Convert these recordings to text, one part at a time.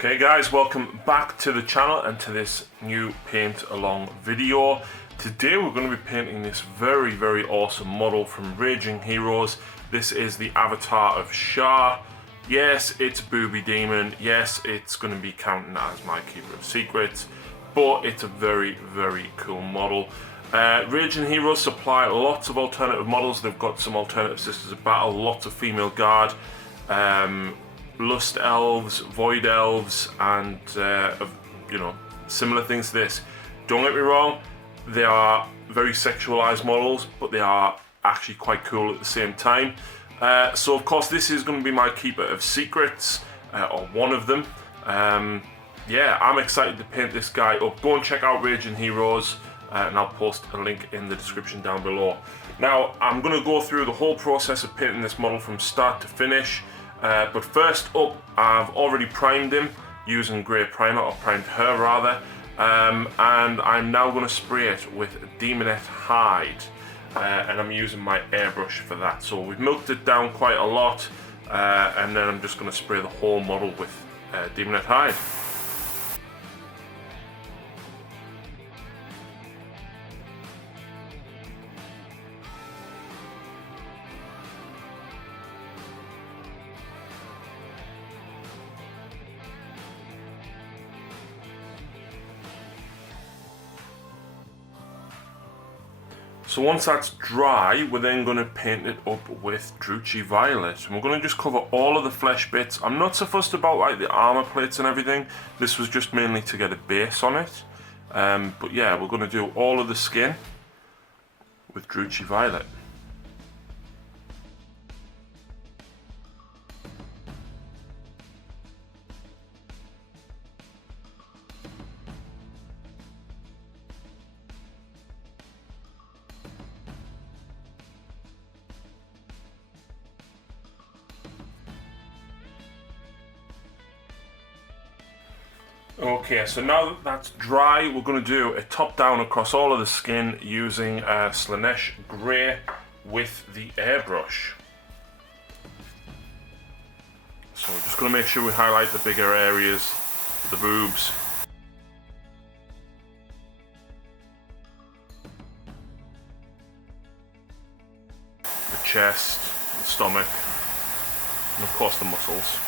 Okay guys, welcome back to the channel and to this new paint along video. Today we're going to be painting this very awesome model from Raging Heroes. This is the Avatar of Shaah. Yes, it's a booby demon. Yes, it's going to be counting as my keeper of secrets, but it's a very cool model. Raging Heroes supply lots of alternative models. They've got some alternative Sisters of Battle, lots of female guard, Lust Elves, Void Elves, and similar things to this. Don't get me wrong, they are very sexualized models, but they are actually quite cool at the same time. So of course this is going to be my keeper of secrets, or one of them. Yeah, I'm excited to paint this guy up. Go and check out Raging Heroes, and I'll post a link in the description down below. Now I'm going to go through the whole process of painting this model from start to finish. But first up, I've already primed him using grey primer, or primed her rather, and I'm now going to spray it with Demonette Hide, and I'm using my airbrush for that. So we've milked it down quite a lot, and then I'm just going to spray the whole model with Demonette Hide. So once that's dry, we're then going to paint it up with Druchii Violet. And we're going to just cover all of the flesh bits. I'm not so fussed about like the armor plates and everything. This was just mainly to get a base on it. But yeah, we're going to do all of the skin with Druchii Violet. Okay, so now that that's dry, we're going to do a top down across all of the skin using Slaanesh Grey with the airbrush. So we're just going to make sure we highlight the bigger areas, the boobs. The chest, the stomach, and of course the muscles.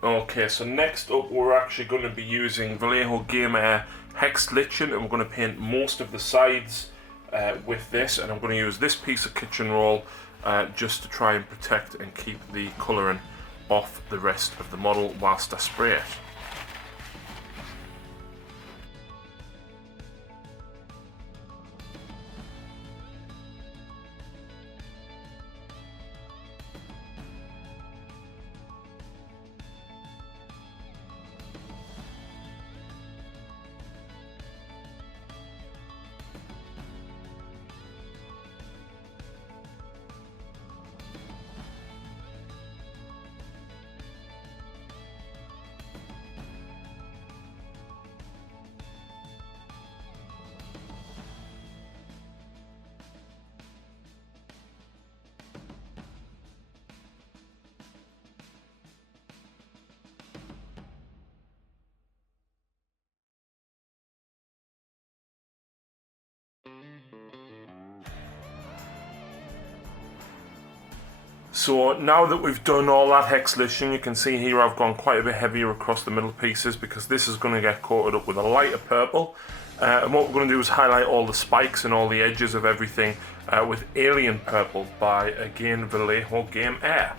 Okay, so next up we're actually going to be using Vallejo Game Air Hexed Lichen, and we're going to paint most of the sides with this, and I'm going to use this piece of kitchen roll just to try and protect and keep the colouring off the rest of the model whilst I spray it. So now that we've done all that hex lichen, you can see here I've gone quite a bit heavier across the middle pieces because this is going to get coated up with a lighter purple. And what we're going to do is highlight all the spikes and all the edges of everything with Alien Purple by, again, Vallejo Game Air.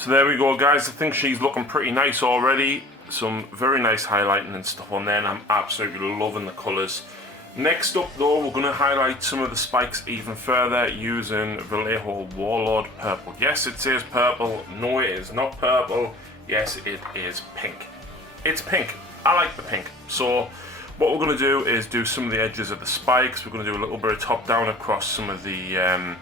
So there we go, guys. I think she's looking pretty nice already. Some very nice highlighting and stuff on there, and I'm absolutely loving the colours. Next up though, we're going to highlight some of the spikes even further using Vallejo Warlord Purple. Yes, it says purple. No, it is not purple. Yes, it is pink. It's pink. I like the pink. So what we're going to do is do some of the edges of the spikes. We're going to do a little bit of top down across some of the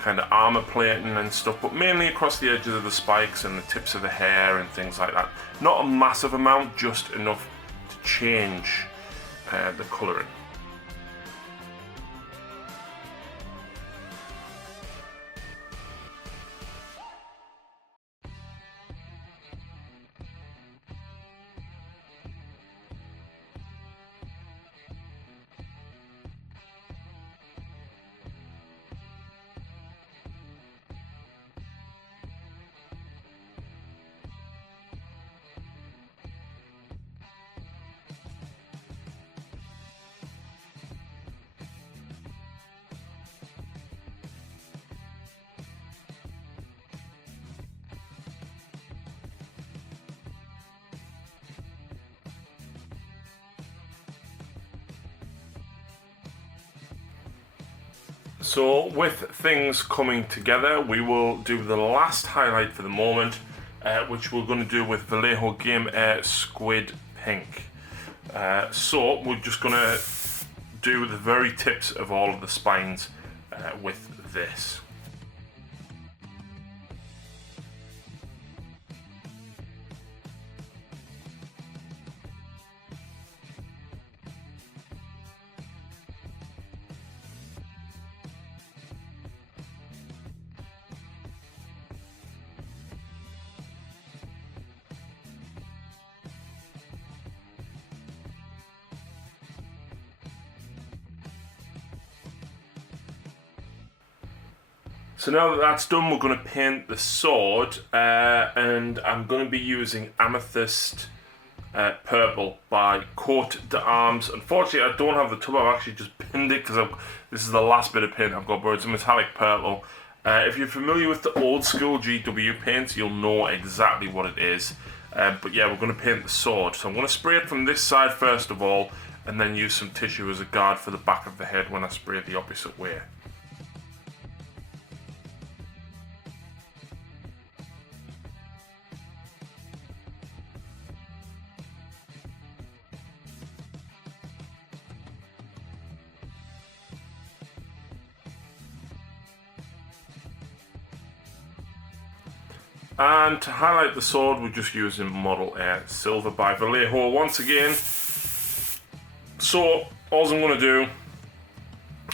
kind of armor plating and stuff, but mainly across the edges of the spikes and the tips of the hair and things like that. Not a massive amount, just enough to change the colouring. So with things coming together, we will do the last highlight for the moment, which we're going to do with Vallejo Game Air Squid Pink. So we're just going to do the very tips of all of the spines with this. So now that that's done, we're going to paint the sword, and I'm going to be using Amethyst Purple by Coat d'Arms. Unfortunately, I don't have the tub. I've actually just pinned it because this is the last bit of paint I've got, but it's a metallic purple. If you're familiar with the old school GW paints, you'll know exactly what it is. But yeah, we're going to paint the sword. So I'm going to spray it from this side first of all, and then use some tissue as a guard for the back of the head when I spray it the opposite way. And to highlight the sword, we're just using Model Air Silver by Vallejo once again. So all I'm going to do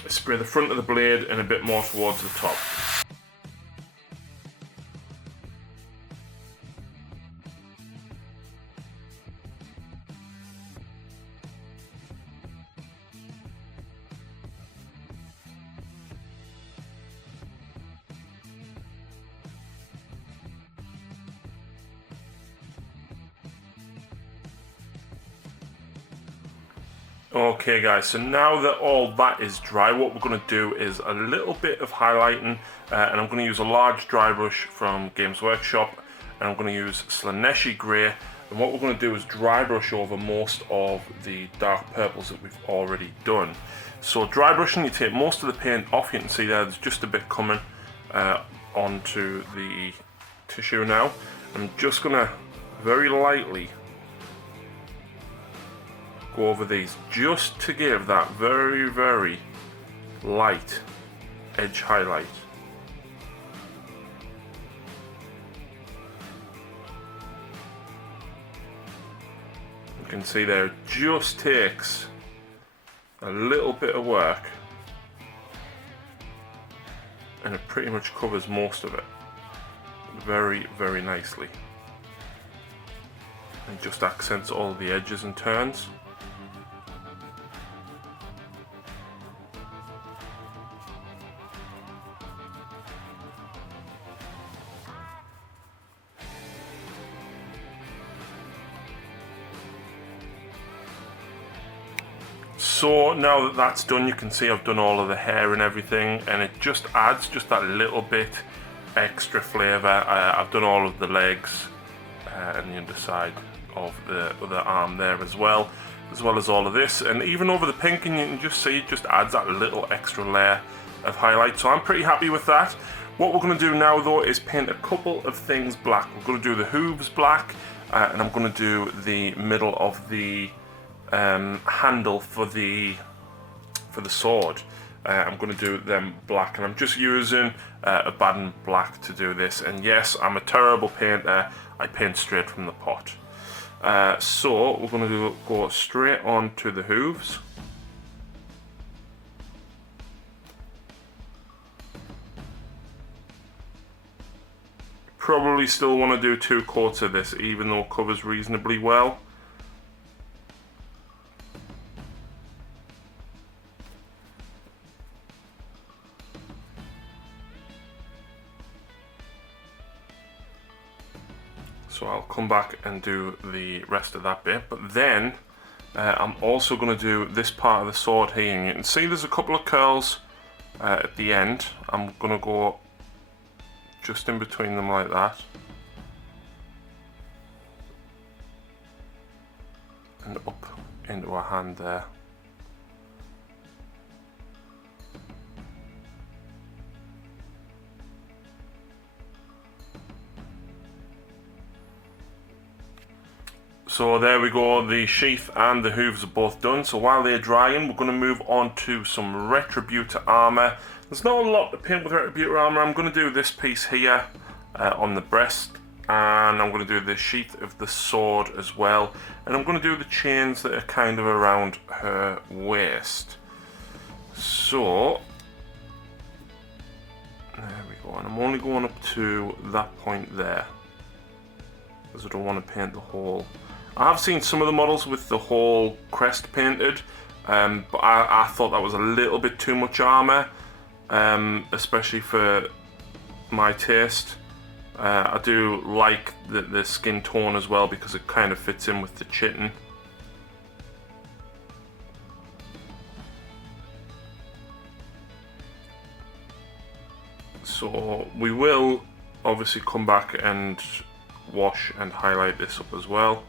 is spray the front of the blade and a bit more towards the top. Okay guys, so now that all that is dry, what we're going to do is a little bit of highlighting, and I'm going to use a large dry brush from Games Workshop, and I'm going to use Slaneshi Grey, and what we're going to do is dry brush over most of the dark purples that we've already done. So dry brushing, you take most of the paint off. You can see there's just a bit coming onto the tissue now. I'm just going to very lightly go over these just to give that very, very light edge highlight. You can see there it just takes a little bit of work and it pretty much covers most of it very, very nicely, and just accents all the edges and turns. So now that that's done, you can see I've done all of the hair and everything, and it just adds just that little bit extra flavour. I've done all of the legs and the underside of the other arm there as well as all of this, and even over the pink, and you can just see it just adds that little extra layer of highlight. So I'm pretty happy with that. What we're going to do now though is paint a couple of things black. We're going to do the hooves black, and I'm going to do the middle of the handle for the sword. I'm going to do them black, and I'm just using a Baden black to do this. And yes, I'm a terrible painter. I paint straight from the pot. So we're going to go straight on to the hooves. Probably still want to do 2 coats of this, even though it covers reasonably well. So I'll come back and do the rest of that bit, but then I'm also going to do this part of the sword here, and you can see there's a couple of curls at the end. I'm going to go just in between them like that, and up into a hand there. So there we go, the sheath and the hooves are both done. So while they're drying, we're going to move on to some Retributor armor. There's not a lot to paint with Retributor armor. I'm going to do this piece here on the breast, and I'm going to do the sheath of the sword as well, and I'm going to do the chains that are kind of around her waist. So there we go, and I'm only going up to that point there because I don't want to paint the whole. I have seen some of the models with the whole crest painted, but I thought that was a little bit too much armor, especially for my taste. I do like the skin tone as well because it kind of fits in with the chitin. So we will obviously come back and wash and highlight this up as well.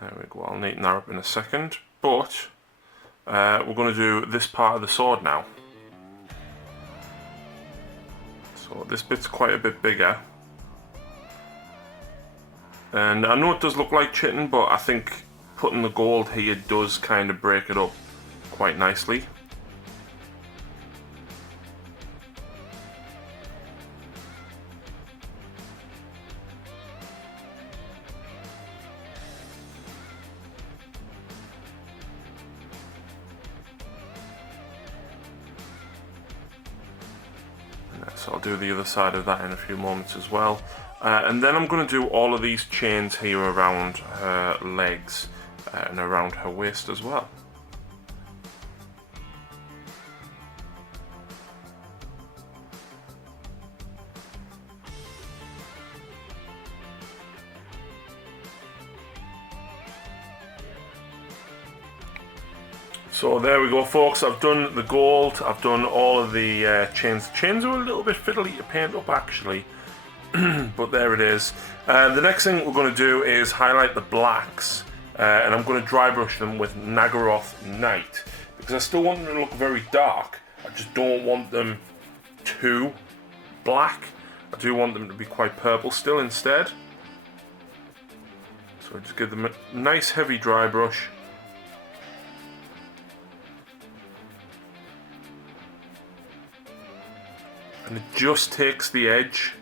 There we go, I'll neaten that up in a second, but we're going to do this part of the sword now. So this bit's quite a bit bigger. And I know it does look like chitin, but I think putting the gold here does kind of break it up quite nicely. So I'll do the other side of that in a few moments as well. And then I'm going to do all of these chains here around her legs and around her waist as well. So there we go, folks. I've done the gold, I've done all of the chains. The chains are a little bit fiddly to paint up actually, but there it is. The next thing we're going to do is highlight the blacks, and I'm going to dry brush them with Nagaroth Night, because I still want them to look very dark. I just don't want them too black. I do want them to be quite purple still instead. So just give them a nice heavy dry brush. And it just takes the edge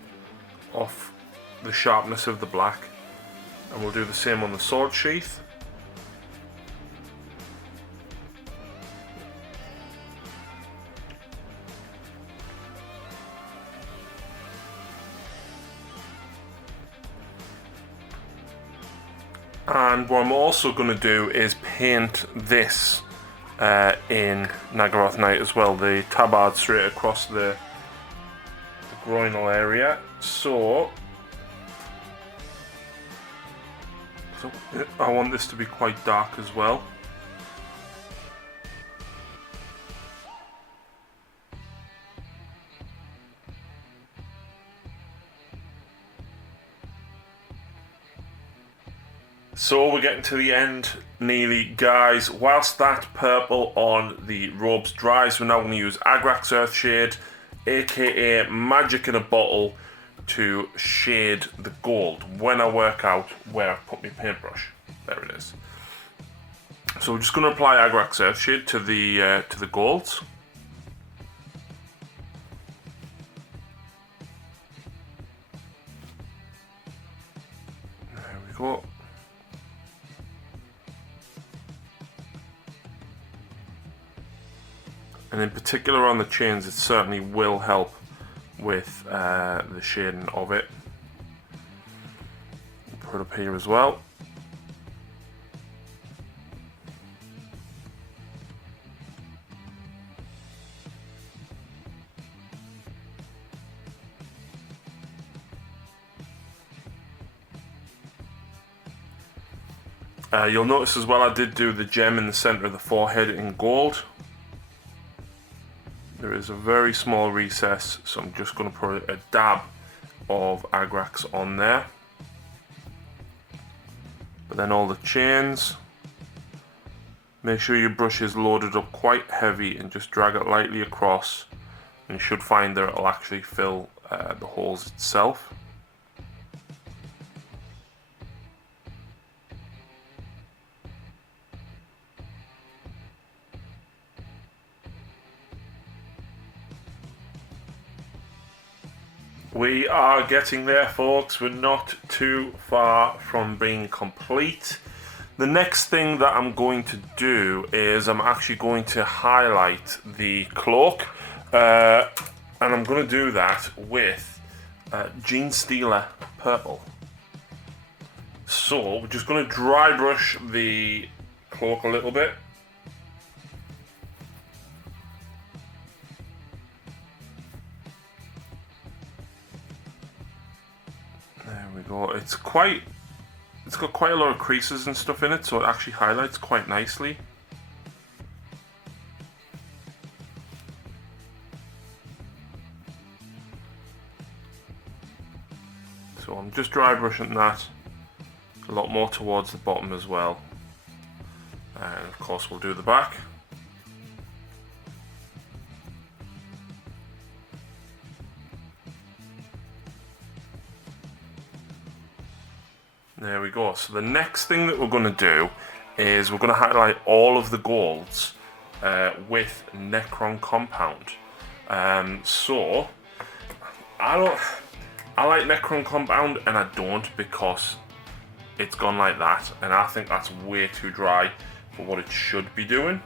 off the sharpness of the black. And we'll do the same on the sword sheath. And what I'm also going to do is paint this in Nagaroth Night as well, the tabard straight across the groinal area. So So I want this to be quite dark as well. So we're getting to the end nearly, guys. Whilst that purple on the robes dries, we're now going to use Agrax Earthshade, aka Magic in a Bottle, to shade the gold when I work out where I've put my paintbrush. There it is. So we're just going to apply Agrax Earthshade to the golds. There we go. And in particular on the chains, it certainly will help with the shading of it. Put it up here as well. You'll notice as well I did do the gem in the center of the forehead in gold. There is a very small recess, so I'm just going to put a dab of Agrax on there. But then all the chains, make sure your brush is loaded up quite heavy and just drag it lightly across, and you should find that it'll actually fill the holes itself. We are getting there, folks. We're not too far from being complete. The next thing that I'm going to do is I'm actually going to highlight the cloak, and I'm going to do that with Gene Stealer Purple. So we're just going to dry brush the cloak a little bit. There we go. It's got quite a lot of creases and stuff in it, so it actually highlights quite nicely. So I'm just dry brushing that a lot more towards the bottom as well. And of course we'll do the back. There we go. So the next thing that we're going to do is we're going to highlight all of the golds with Necron Compound. So I like Necron Compound, and I don't, because it's gone like that, and I think that's way too dry for what it should be doing.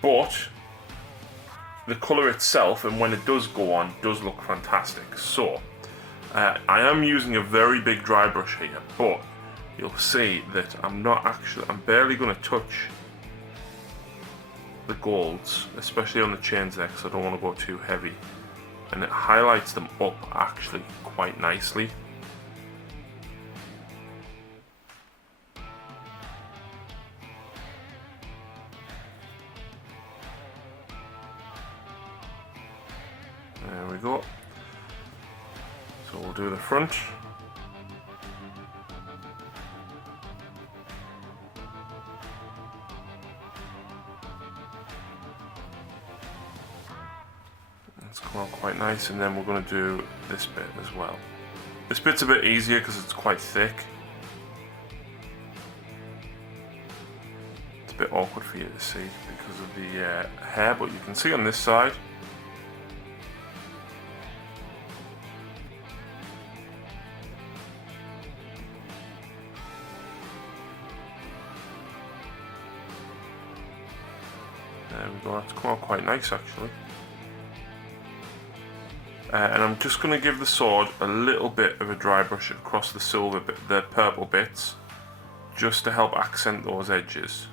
But the colour itself, and when it does go on, does look fantastic. So I am using a very big dry brush here, but you'll see that I'm barely going to touch the golds, especially on the chains there, because I don't want to go too heavy. And it highlights them up actually quite nicely. There we go. So we'll do the front. It's come out quite nice, and then we're going to do this bit as well. This bit's a bit easier because it's quite thick. It's a bit awkward for you to see because of the hair, but you can see on this side. There we go, that's come out quite nice actually. And I'm just going to give the sword a little bit of a dry brush across the silver bit, the purple bits, just to help accent those edges.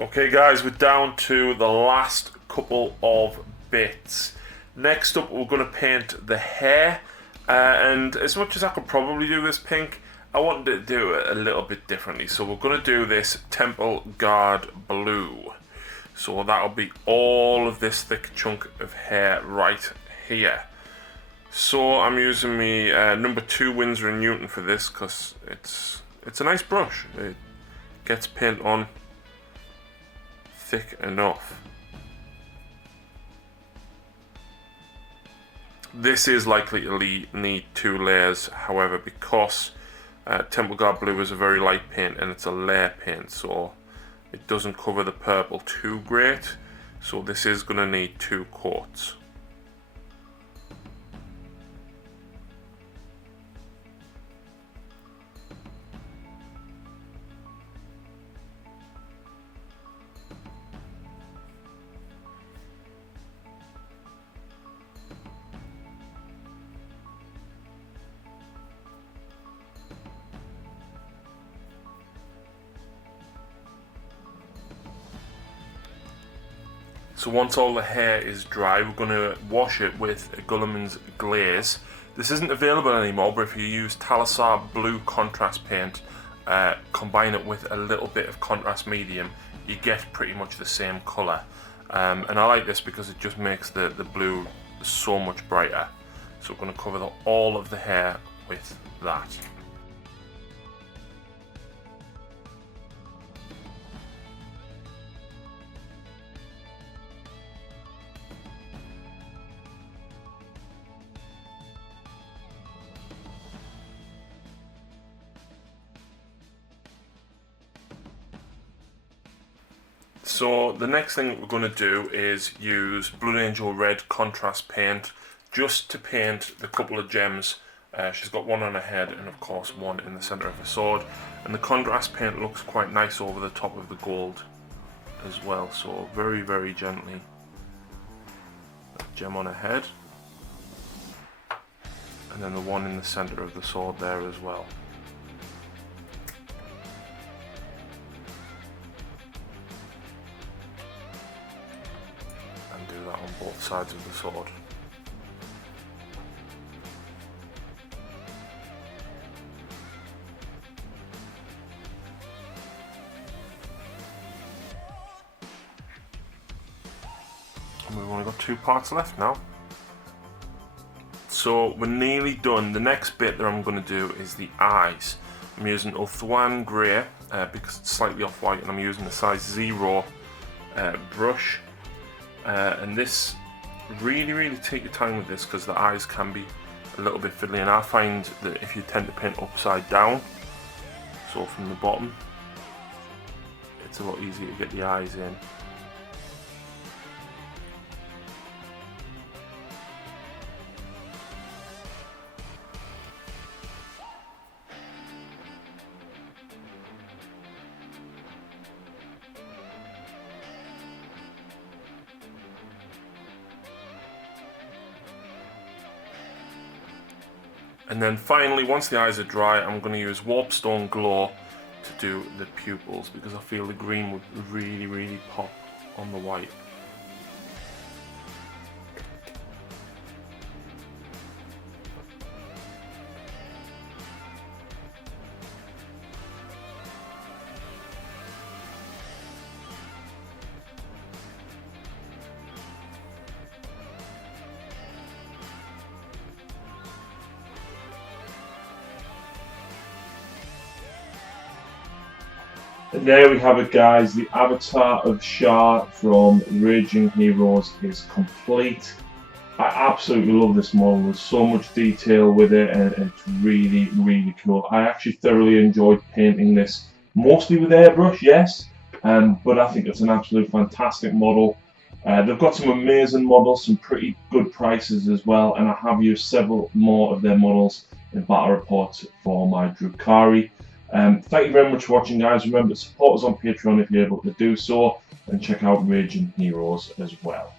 Okay guys, we're down to the last couple of bits. Next up, we're going to paint the hair, and as much as I could probably do this pink, I wanted to do it a little bit differently. So we're going to do this Temple Guard blue. So that'll be all of this thick chunk of hair right here. So I'm using my number 2 Winsor & Newton for this because it's a nice brush. It gets paint on thick enough. This is likely to need 2 layers, however, because Temple Guard blue is a very light paint and it's a layer paint, so it doesn't cover the purple too great. So this is going to need 2 coats. So once all the hair is dry, we're going to wash it with a Gulliman's glaze. This isn't available anymore, but if you use Talisar blue contrast paint, combine it with a little bit of contrast medium, you get pretty much the same colour. And I like this because it just makes the blue so much brighter. So we're going to cover all of the hair with that. So the next thing we're going to do is use Blood Angel Red contrast paint just to paint the couple of gems. She's got one on her head and of course one in the centre of her sword, and the contrast paint looks quite nice over the top of the gold as well, so very, very gently. That gem on her head and then the one in the centre of the sword there as well. Do that on both sides of the sword. And we've only got 2 parts left now. So we're nearly done. The next bit that I'm going to do is the eyes. I'm using Ulthuan Grey because it's slightly off-white, and I'm using a size 0 brush. And this, really take your time with this because the eyes can be a little bit fiddly, and I find that if you tend to paint upside down, so from the bottom, it's a lot easier to get the eyes in. And then finally, once the eyes are dry, I'm going to use Warpstone Glow to do the pupils because I feel the green would really pop on the white. And there we have it, guys. The Avatar of Shaah from Raging Heroes is complete. I absolutely love this model. There's so much detail with it, and it's really cool. I actually thoroughly enjoyed painting this, mostly with airbrush, yes, but I think it's an absolute fantastic model. They've got some amazing models, some pretty good prices as well, and I have used several more of their models in battle reports for my Drukhari. Thank you very much for watching, guys. Remember to support us on Patreon if you're able to do so, and check out Raging Heroes as well.